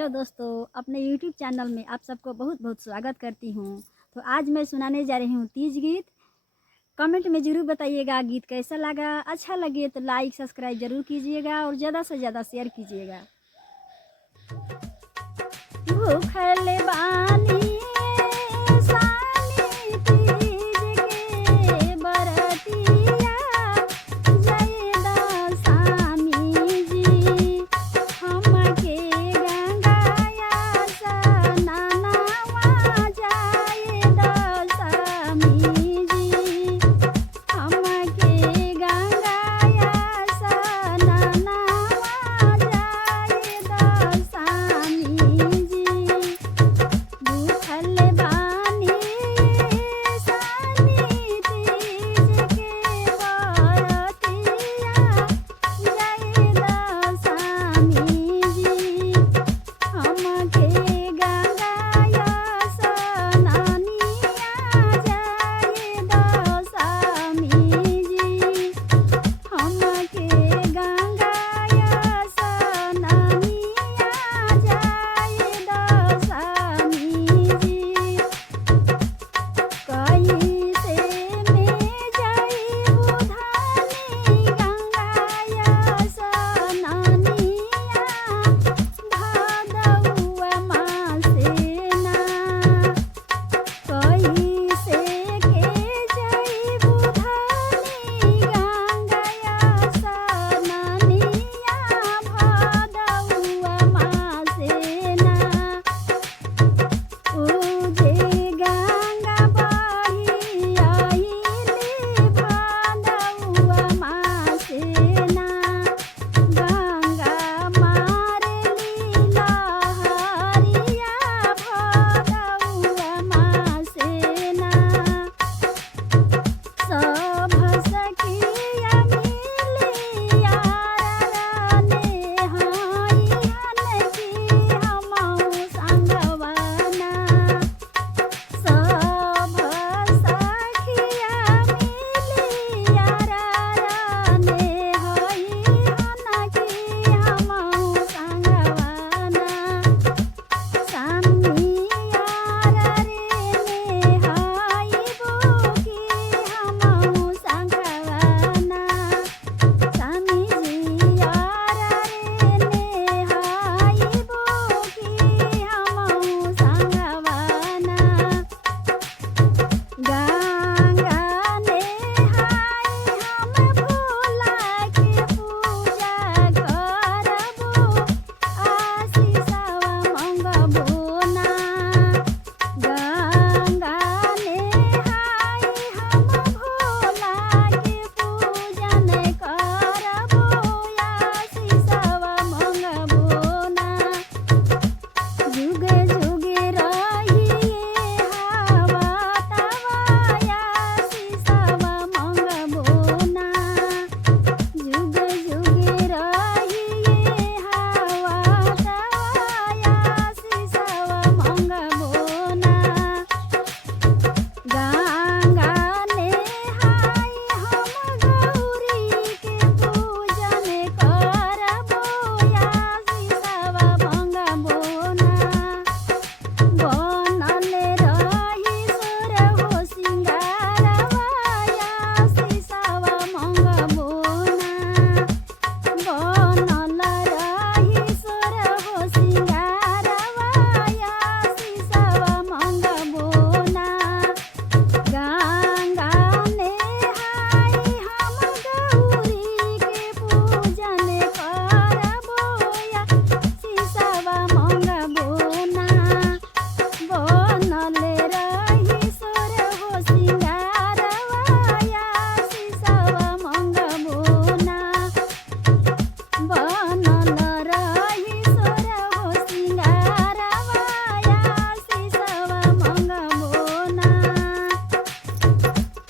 Hello दोस्तों, अपने YouTube channel में आप सबको बहुत बहुत स्वागत करती हूँ। तो आज मैं सुनाने जा रही हूँ तीज गीत। कमेंट में ज़रूर बताइएगा गीत कैसा लगा। अच्छा लगे तो लाइक सब्सक्राइब ज़रूर कीजिएगा और ज़्यादा से ज़्यादा शेयर कीजिएगा। भूखल बानी सानी तीज के बरतिया जय दसामी जी हमके गंगाया स्नानवा जय दसामी जी हमके गंगाया स्नानवा जय दसामी जी भूखल बानी सानी तीज के बरतिया जय दसामी जी हमके गंगाया स्नानिया जय दसामी जी हमके गंगाया स्नानिया जय दसामी जी कैसे में जई बुधानी गंगाया स्नानिया भादौआ मासेना कैसे के जई बुधानी गंगाया स्नानिया भादौआ मासेना उजे गंगा बही आइली भादौआ मासेना गंगा मारली लहरिया भादौआ मासेना सब सखिया मिलिया रने हाई हनकी हमहु संगवाना सब सखिया मिलिया रने हाई हनकी हमहु संगवाना सामिया रे हाई बुकी हमहु संगवाना सामी जिया रे हाई बुकी हमहु संगवाना गंगा ने हाय हम भोला के पूजा करबो आशीषवा मंगबो ना गंगा ने हाय हम भोला के पूजन करबो आशीषवा मंगबो ना जुग जुग रहिए हवा तवाया सीसवा मंगबो ना जुग जुग रहिए हवा तवाया सीसवा मंगबो ना गंगा ने हाय हम गौरी के पूजन करबो आशीषवा मंगबो ना बनल रही सुर हो सिंगारवा आशीषवा मंगबो ना बनल रही सुर हो सिंगारवा आशीषवा मंगबो ना गंगा ने हाय हम गौरी के पूजन करबो आशीषवा मंगबो ना बनल